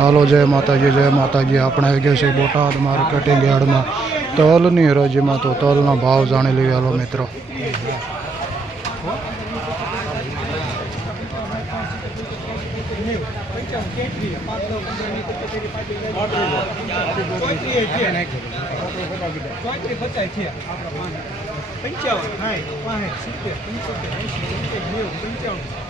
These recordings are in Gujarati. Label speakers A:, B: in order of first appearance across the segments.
A: હાલો જય માતાજી જય માતાજી. આપણે આવી ગયા છીએ બોટાદ માર્કેટિંગ યાર્ડમાં. તલની હરાજીમાં તો તલના ભાવ જાણી લઈએ. હાલો મિત્રો.
B: પંચાવન છે રાખી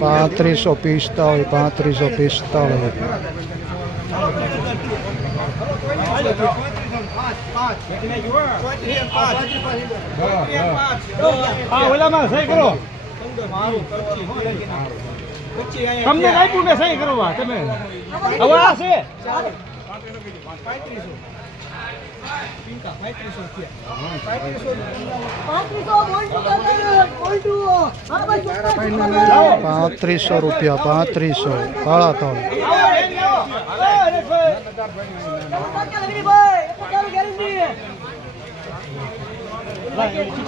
B: પાંત્રીસ
A: પિસ્તાળીસ પાંત્રીસો પિસ્તાળીસ.
C: હા ઓલામાં સહી કરો. તમને આપ્યું કે સહી કરવા? તમે? હવે આ છે.
B: પાંત્રીસો
A: રૂપિયા પાંત્રીસો. કાળા તલ.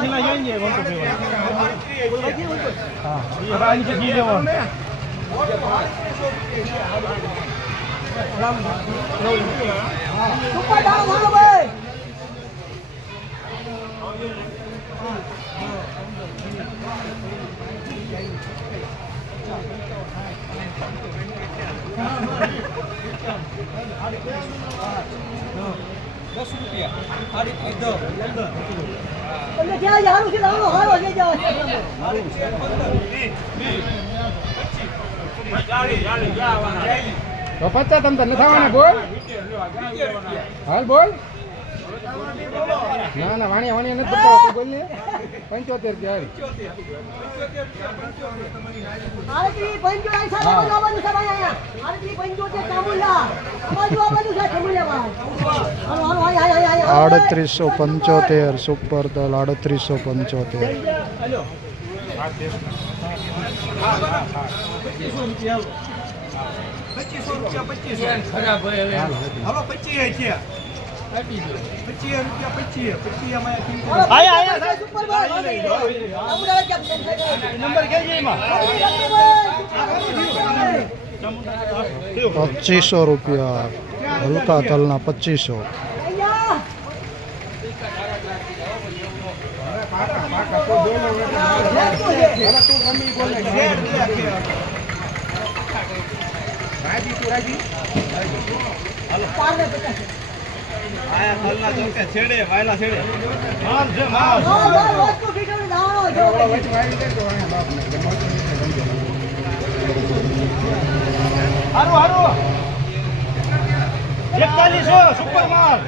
C: చిన్న ఏం చేయమంటుంది రాయించి తీయమంటే super đá thắng rồi
B: Thank you. હાલો ભાઈ તમને ક્યાં હારું છે લાવો હારો છે જાઓ
C: તો પચાસ તમ થવાના બોલ. હાલ બોલ. ના ના વાણી વાણી નથી બોલ ને પંચોતેર
B: આરતી પંચોતેર સુપર દલ છે ભાઈ અહીંયા. આરતી પંચોતેર ચામુંડા રૂપિયા. બાજુ આ પચીસો. રાજી તું રાજી. હાલો હાલો આયા ખલના ચોકે ભાઈ
A: વાયલા
B: છેડે.
C: માલ છે માલ
B: હા હા વસ્તુ ફીટોડી દાવાનો જો.
C: હારું હારું. એકતાલીસો સુપર માલ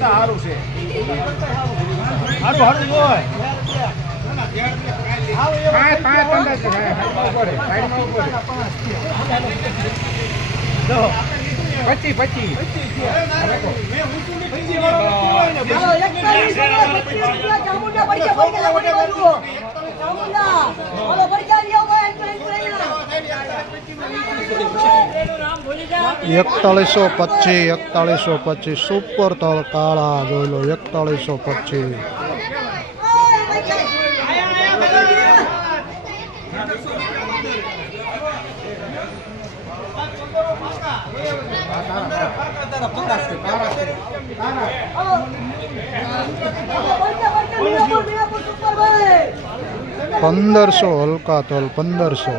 C: સારું છે. હારું હારું જોય. પાંચ પાંચ પંદર છે સાઈડમાં ઊભો રહે,
B: એકતાલીસો પચીસ
A: એકતાલીસો પચીસ સુપર તળ કાળા જોઈ લો એકતાલીસો પચીસ. પંદરસો હલકા તલ પંદરસો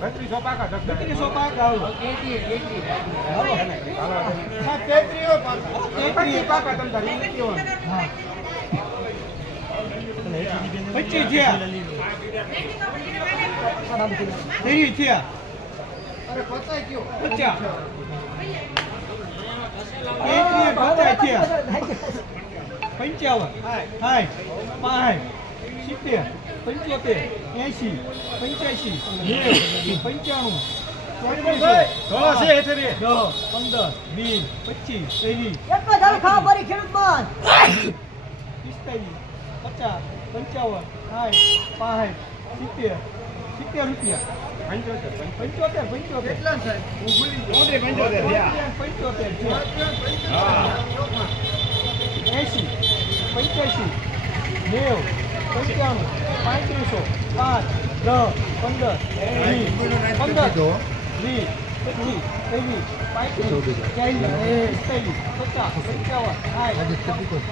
C: બત્રીસો પાકા બત્રીસો પાકા પાકા. તમ પચીસ થયા? ત્રીસ થયા? પચાસ પચાસ. થયા? પંચાવન. હા પાંઠ સિત્તેર પંચોતેર એંશી પંચ્યાસી પંચાણું પંદર વીસ પચીસ પિસ્તાલીસ પચાસ પંચાવન સાઠ પાંઠ સિત્તેર સિત્તેર રૂપિયા. પંચોતેર પંચોતેર. પંચોતેર પંચોતેર. એંશી પંચ્યાસી નેવું પંચાણું પાંત્રીસો પાંચ દસ પંદર પંદર વીસ પચીસ ત્રેવીસ પાંત્રીસ ચાલીસ પિસ્તાલીસ પચાસ પંચાવન સાઠ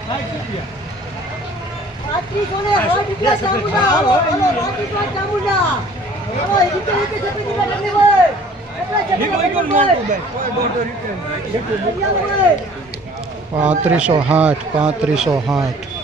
C: સાઠ રૂપિયા
B: પાંત્રીસો ને સાઠ રૂપિયા ચામુંડા પાંત્રીસો
A: સાઠ સાઠ.